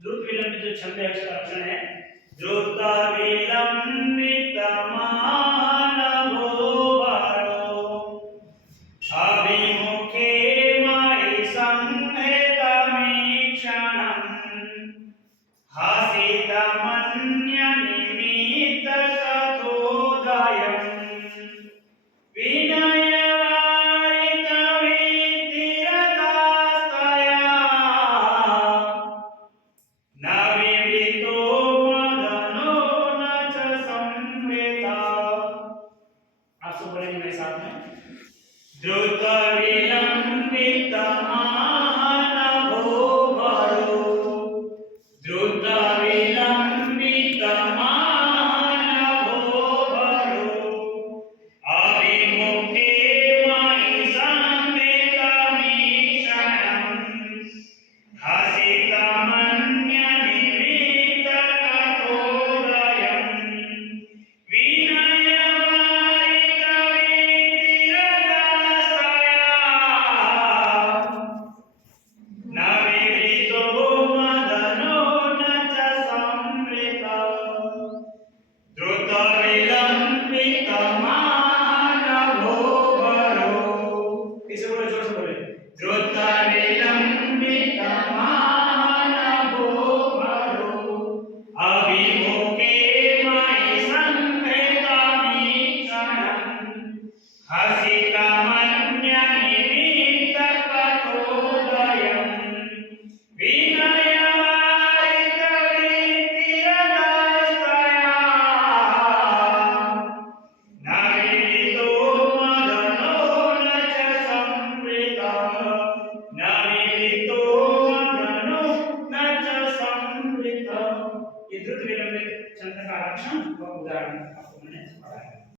द्रुत विलंबित जो छंद है उसका अक्षर है द्रुत विलंबित मानवो वरो अभिमुखे मयि संहृतमीक्षणम् हसितमन्यनिमित्ततथोदयम् विनयवारितवृत्तिरतास्तया न विवृतो मदनो न च संवृता। आप सब बोलेंगे मेरे साथ में द्रुत विलंबित मानवो वरो द्रुत विलंबित मानवो वरो अभिमुखे मयि संहृतमीक्षणम् हसितमन्यनिमित्ततथोदयम् विनयवारितवृत्तिरतास्तया न विवृतो मदनो न च संवृता। द्रुत विलंबित मानवो वरो इसे बोले जोर से बोले द्रुत विलंबित मानवो वरो अभिमुखे मयि संहृतमीक्षणम् हसितमन्यनिमित्ततथोदयम् विनयवारितवृत्तिरतास्तया न विवृतो मदनो न च संवृता न विवृतो मदनो न च संवृता। ये द्रुत विलंबित छंद का लक्षण व उदाहरण आपको मैंने पढ़ाया।